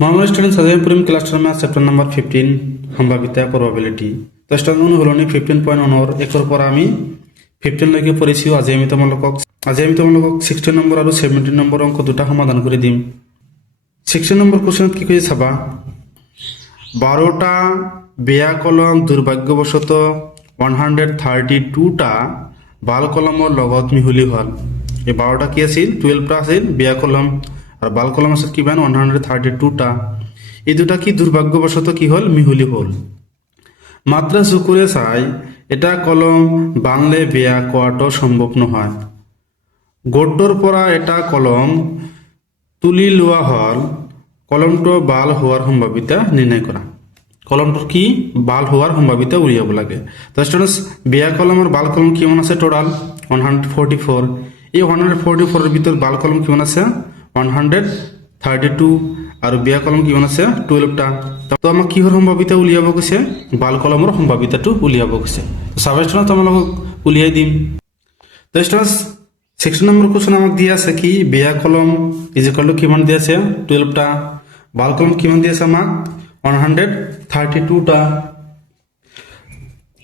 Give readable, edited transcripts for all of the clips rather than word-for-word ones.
Normal students as I put class term chapter number 15 সম্ভাবিতা probability তো student অনুহলনি 15.1 or acre পর আমি 15 লৈকে পড়িছি আজি আমি তোমালোকক 16 নম্বৰ আৰু 17 নম্বৰ অংক দুটা সমাধান কৰি দিম 16 নম্বৰ কোশ্চেনত কি কৈছে চাবা 12টা বেয়া কলম দুৰ্ভাগ্যবশত 132টা ভাল কলমৰ লগত মিহলি হ'ল এই 12টা কি আছিল 12টা আছিল বেয়া কলম আর বাল কলম আছে কিমান 132টা এই দুটা কি দুর্ভাগ্যবশত কি হল মিহলি হল মাত্রা চকুৰে চাই এটা কলম বাংলে বেয়া কোৱাটো সম্ভৱ নহয় গড়ৰ পৰা এটা কলম তুলি লোৱা হল কলমটো বাল হোৱাৰ সম্ভাৱিতা নিৰ্ণয় কৰা কলমটোৰ কি বাল হোৱাৰ সম্ভাৱিতা উলিয়াব লাগে তো স্টুডেন্টস বেয়া কলম আৰু বাল কলম কিমান আছে টোটাল 144 এই 144 এর ভিতর বাল কলম কিমান আছে 132 আর বেয়া কলম কিমান আছে 12টা তো আমাক কিহৰ সম্ভাৱিতা উলিয়াব কৈছে বাল কলমৰ সম্ভাৱিতাটো উলিয়াব কৈছে তো সাবস্টনা তোমালোকক উলিয়াই দিম তো স্টুডেন্টস 16 নম্বৰ কোশ্চেন আমাক দিয়া আছে কি বেয়া কলম ইজ ইকুয়াল টু কিমান দিয়া আছে 12টা বাল কলম কিমান দিয়া আছে আমাক 132টা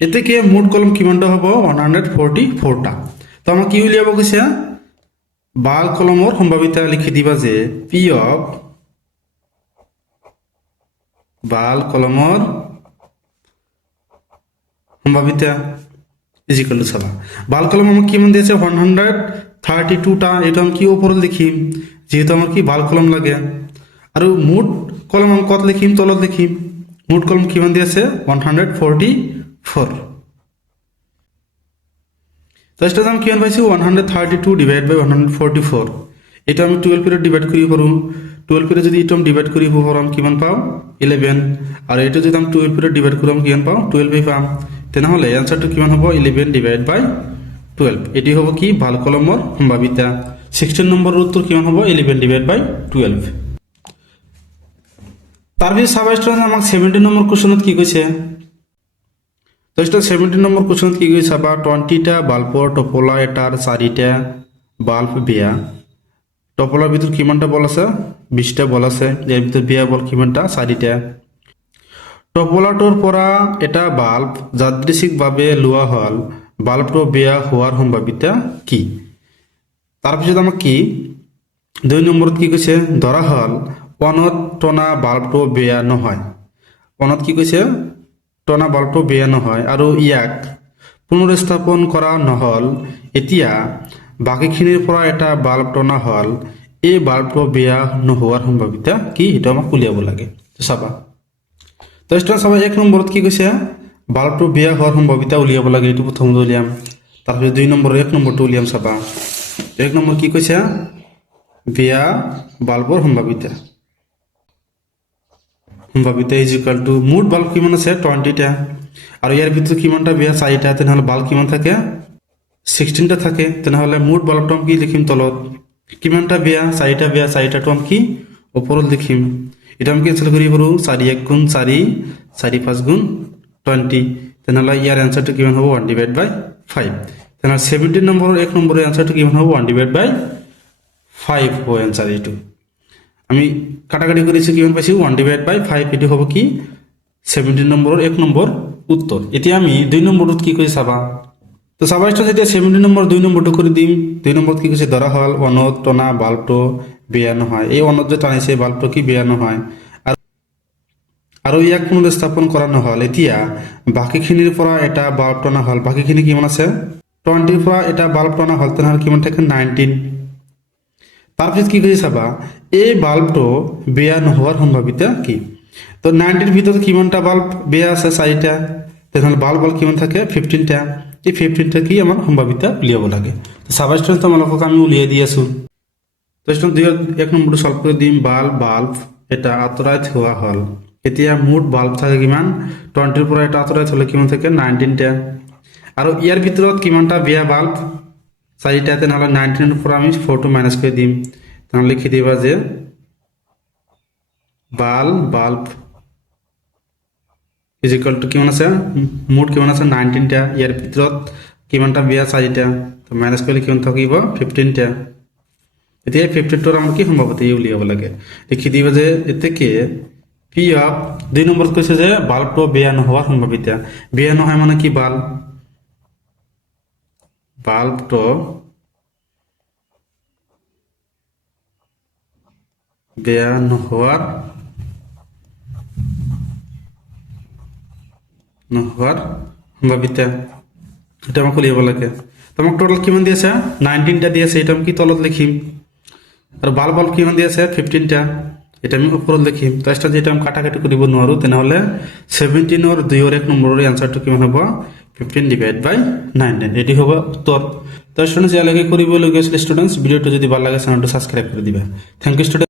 এতে কি মুঠ কলম কিমানটা হ'ব 144টা তো আমাক কি উলিয়াব কৈছে বাল কলমৰ সম্ভাৱিতা লিখি দিবা যে পি অফ বাল কলমৰ সম্ভাৱিতা ইজ ইকুয়াল টু চাবা বাল কলম আমাক কিমান দিয়েছে 132টা এটা আমি কি ওপৰত লিখিম যেহেতু আমাৰ কি বাল কলম লাগে আৰু মুঠ কলম আমি কত লিখিম তলত লিখিম মুঠ কলম কিমান দিয়েছে 144 তো এটা আমি কিমান পাইছো 132 ডিভাইড বাই 144 এটা আমি 12 এর ডিভাইড করি পারো 12 এর যদি এটা আমি ডিভাইড করি পারো কিমান পাও 11 আর এটা যদি আমি 12 এর ডিভাইড করি কিমান পাও 12 এই পাম তেনহলে आंसरটো কিমান হ'ব 11 ডিভাইড বাই 12 এটি হ'ব কি ভাল কলমৰ সম্ভাৱিতা 16 নম্বৰৰ উত্তৰ কিমান হ'ব 11 ডিভাইড বাই 12 তাৰপিছত সাবস্ট্ৰেন আমাক 17 নম্বৰ কোশ্চেনত কি কৈছে তো 17 নম্বৰ কোশ্চেনত কি কৈছে চাবা 20টা বাল্বৰ টপলা এটাৰ 4টা বাল্ব বেয়া টপলাৰ ভিতৰত কিমানটা বল আছে 20টা বল আছে ইয়াৰ ভিতৰত বেয়া বল কিমানটা 4টা টপলাটোৰ পৰা এটা বাল্ব যাদৃচ্ছিকভাৱে লোৱা হল বাল্বটো বেয়া হোৱাৰ সম্ভাৱিতা কি তাৰপিছত আমাক কি 2 নম্বৰত কি কৈছে ধৰা হল অনত টনা বাল্বটো বেয়া নহয় অনত কি কৈছে টনা বাল্বটো বেয়া নহয় আৰু ইয়াক পুনৰুস্থাপন কৰা নহল এতিয়া বাকিখিনিৰ পৰা এটা বাল্ব টনা হল এই বাল্বটো বেয়া নোহোৱাৰ সম্ভাৱিতা কি এটা আমাক উলিয়াব লাগে তো চাবা তো স্টুডেন্টস সবাই 1 নম্বৰত কি কৈছে বাল্বটো বেয়া হোৱাৰ সম্ভাৱিতা উলিয়াব লাগে এটো প্ৰথম উলিয়াম তাৰপিছত 2 নম্বৰ 1 নম্বৰটো উলিয়াম চাবা 1 নম্বৰ কি কৈছে বেয়া বাল্বৰ সম্ভাৱিতা ইজ ইকুয়াল টু মুঠ বাল্ব কিমান আছে 20টা আৰু ইয়াৰ ভিতৰত কিমানটা বেয়া 4টা তেনহলে বাল্ব কিমান থাকে 16টা থাকে তেনহলে মুঠ বাল্বটো আমি কি লিখিম তলত কিমানটা বেয়া 4টা বেয়া 4টাটো আমি কি ওপৰত লিখিম এটা আমি ক্যান্সেল কৰি পাৰো 4 1 গুণ 4 4 5 গুণ 20 তেনহলে ইয়াৰ आंसरটো কিমান হ'ব 1 ডিভাইড বাই 5 তেনহলে 17 নম্বৰৰ 1 নম্বৰৰ आंसरটো কিমান হ'ব 1 ডিভাইড বাই 5 হ'ব आंसर এটো আমি কাটাকাটি করেছি কিমান পাইছি 1 ডিভাইড বাই 5 এটো হ'ব কি 17 নম্বৰৰ 1 নম্বৰ উত্তৰ এতিয়া আমি 2 নম্বৰত কি কৰি চাবা তো সাবাইটো যেতিয়া 17 নম্বৰ 2 নম্বৰটো কৰি দিম 2 নম্বৰত কি কৈছে ধৰা হল অনত টনা বাল্বটো বেয়া নহয় এই অনত যে টানিছে বাল্বটো কি বেয়া নহয় আৰু ইয়াক পুনৰুস্থাপন কৰা নহল এতিয়া বাকিখিনিৰ পৰা এটা বাল্ব টনা হল বাকিখিনি কিমান আছে 20 ৰ পৰা এটা বাল্ব টনা হল তেনহলে কিমান থাকে 19 তাৰপিছত কি কৈছে চাবা এই বাল্বটো বেয়া নোহোৱাৰ সম্ভাৱিতা কি তো 90 ৰ ভিতৰত কিমানটা বাল্ব বেয়া আছে 4টা তেনহলে বাল্ব কিমান থাকে 15টা এই 15টা কি আমাৰ সম্ভাৱিতা উলিয়াব লাগে তো সাবস্ট্ৰেন তোমালোকক আমি উলিয়াই দি আছো তো স্টুডেন্ট 1 নম্বৰটো সলভ কৰি দিম বাল্ব এটা আঁতৰাই থোৱা হল এতিয়া মুঠ বাল্ব থাকে কিমান 20 ৰ পৰা এটা আঁতৰাই থলে কিমান থাকে 19টা আৰু ইয়াৰ ভিতৰত কিমানটা বেয়া বাল্ব 4টা তেনহলে 19 ৰ পৰা আমি 4 টো মাইনাস কৰি দিম তাহলে লিখি দিবা যে বাল্ব ইজ ইকুয়াল টু কিমান আছে মুঠ কিমান আছে 19টা ইয়াৰ ভিতৰত কিমানটা বেয়া 4টা তো মাইনাস কৰিলে কিমান থাকিব 15টা এতিয়া 52 আমাৰ কি সম্ভাৱিত এই উলিয়াব লাগে লিখি দিব যে এতেকে পি অফ 2 নম্বৰত কৈছে যে বাল্বটো বেয়া নোহোৱাৰ সম্ভাৱিতা বেয়া নহয় মানে কি বাল্বটো বেয়া নোহোৱাৰ সম্ভাৱিতা এটা আমাক উলিয়াব লাগে তোমাক টোটাল কিমান দি আছে 19টা দি আছে এটা আমি কি তলত লিখিম আৰু বাল্ব কিমান দি আছে 15টা এটা আমি ওপৰত লিখিম তো এটা যেটা আমি কাটাকাটি কৰিব নোৱাৰো তেনেহলে 17 ৰ 2 ৰ 1 নম্বৰৰ আনসাৰটো কিমান হ'ব 15 ডিভাইড বাই 19 এটি হ'ব উত্তৰ তো স্টুডেন্টস ইয়ালৈকে কৰিবলগীয়া আছিল স্টুডেন্টস ভিডিওটো যদি ভাল লাগে চেনেলটো সাবস্ক্ৰাইব কৰি দিবা থ্যাংক ইউ স্টুডেন্ট